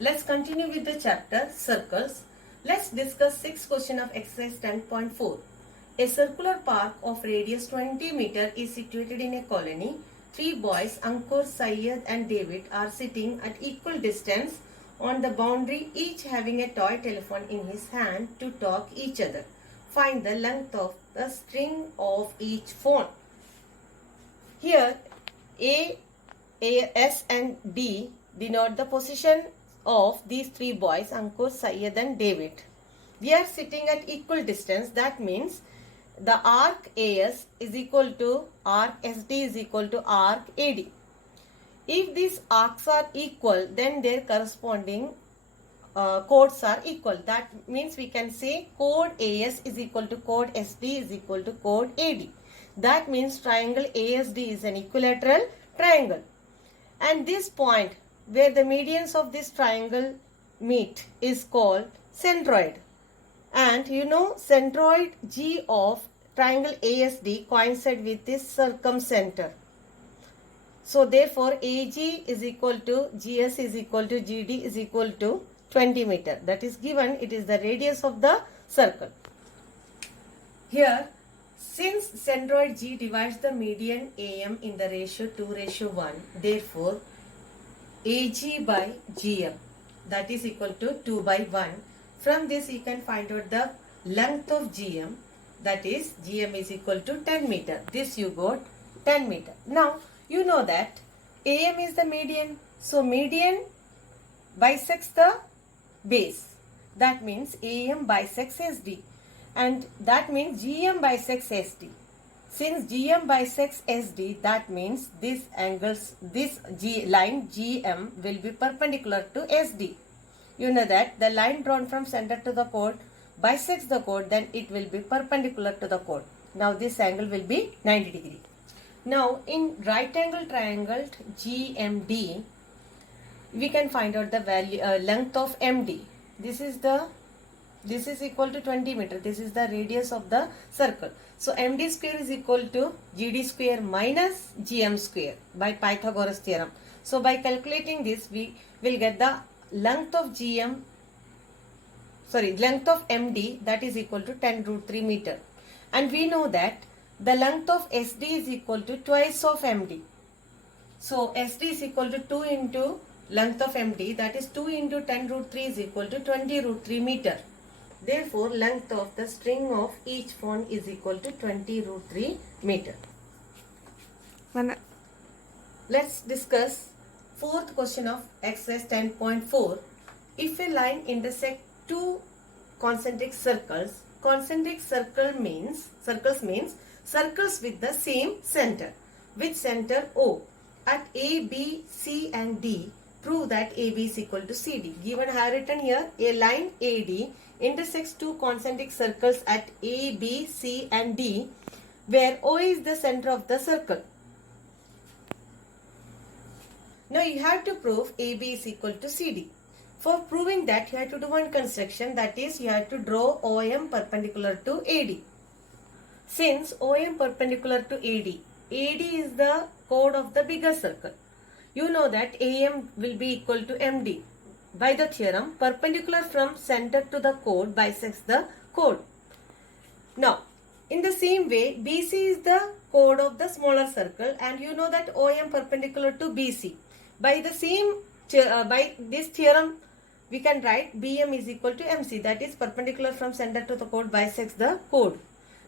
Let's continue with the chapter circles. Let's discuss 6th question of exercise 10.4. A circular park of radius 20 meter is situated in a colony. Three boys, Ankur, Syed and David, are sitting at equal distance on the boundary, each having a toy telephone in his hand to talk each other. Find the length of the string of each phone. Here A, S and D denote the position of these three boys, Ankur, Syed and David. We are sitting at equal distance. That means the arc AS is equal to arc SD is equal to arc AD. If these arcs are equal, then their corresponding chords are equal. That means we can say chord AS is equal to chord SD is equal to chord AD. That means triangle ASD is an equilateral triangle. And this point where the medians of this triangle meet is called centroid. And you know, centroid G of triangle ASD coincide with this circumcenter. So therefore AG is equal to GS is equal to GD is equal to 20 meter. That is given. It is the radius of the circle. Here, since centroid G divides the median AM in the ratio 2:1, therefore AG by GM, that is equal to 2/1. From this you can find out the length of GM, that is GM is equal to 10 meter. This you got 10 meter. Now you know that AM is the median. So median bisects the base. That means AM bisects SD. And that means GM bisects SD. Since GM bisects SD, that means this line GM will be perpendicular to SD. You know that the line drawn from center to the chord bisects the chord, then it will be perpendicular to the chord. Now this angle will be 90 degree. Now in right angle triangle GMD, we can find out the value length of MD. This is equal to 20 meter. This is the radius of the circle. So MD square is equal to GD square minus GM square by Pythagoras theorem. So by calculating this, we will get the length of length of MD, that is equal to 10√3 meter. And we know that the length of SD is equal to twice of MD. So SD is equal to 2 into length of MD, that is 2 into 10√3 is equal to 20√3 meter. Therefore, length of the string of each phone is equal to 20√3 meter. Let's discuss 4th question of exercise 10.4. If a line intersects two concentric circles, circles means circles with the same center, with center O at A, B, C and D. Prove that AB is equal to CD. Given, I have written here, a line AD intersects two concentric circles at A, B, C and D, where O is the center of the circle. Now you have to prove AB is equal to CD. For proving that, you have to do one construction, that is you have to draw OM perpendicular to AD. Since OM perpendicular to AD is the chord of the bigger circle. You know that AM will be equal to MD. By the theorem, perpendicular from center to the chord bisects the chord. Now, in the same way, BC is the chord of the smaller circle, and you know that OM perpendicular to BC. By this theorem, we can write BM is equal to MC, that is perpendicular from center to the chord bisects the chord.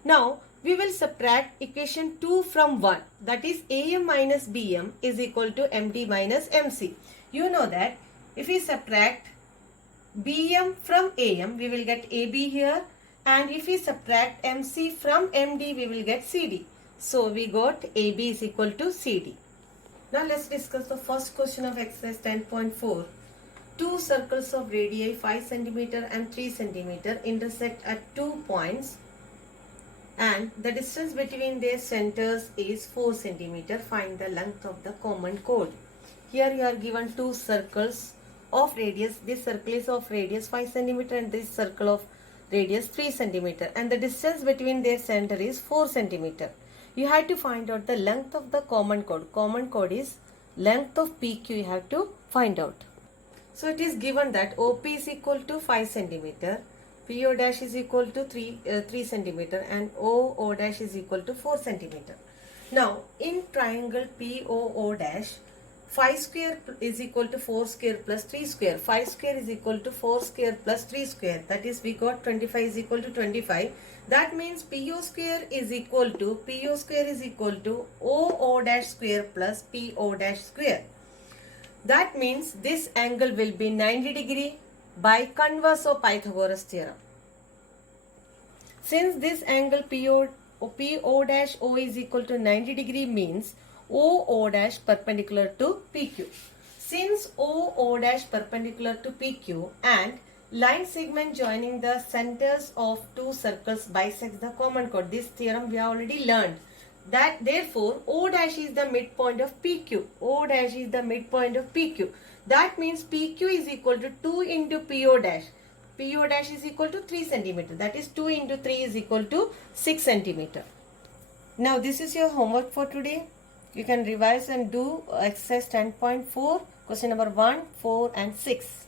Now, we will subtract equation 2 from 1, that is AM minus BM is equal to MD minus MC. You know that if we subtract BM from AM, we will get AB here, and if we subtract MC from MD, we will get CD. So we got AB is equal to CD. Now let's discuss the first question of exercise 10.4. Two circles of radii 5 cm and 3 cm intersect at 2 points, and the distance between their centers is 4 cm. Find the length of the common chord. Here you are given two circles of radius. This circle is of radius 5 cm and this circle of radius 3 cm, and the distance between their center is 4 cm. You have to find out the length of the common chord. Common chord is length of PQ, you have to find out. So it is given that OP is equal to 5 centimeter, PO dash is equal to 3 centimeter, and OO dash is equal to 4 centimeter. Now in triangle POO dash, 5 square is equal to 4 square plus 3 square. 5 square is equal to 4 square plus 3 square. That is, we got 25 is equal to 25. That means PO square is equal to OO dash square plus PO dash square. That means this angle will be 90 degree by converse of Pythagoras theorem. Since this angle PO dash O is equal to 90 degree, means OO dash perpendicular to PQ. Since OO dash perpendicular to PQ and line segment joining the centers of two circles bisects the common chord. This theorem we have already learned. That therefore O dash is the midpoint of PQ. O dash is the midpoint of PQ. That means PQ is equal to 2 into PO dash. PO dash is equal to 3 centimeter. That is 2 into 3 is equal to 6 centimeter. Now this is your homework for today. You can revise and do exercise 10.4, question number 1, 4 and 6.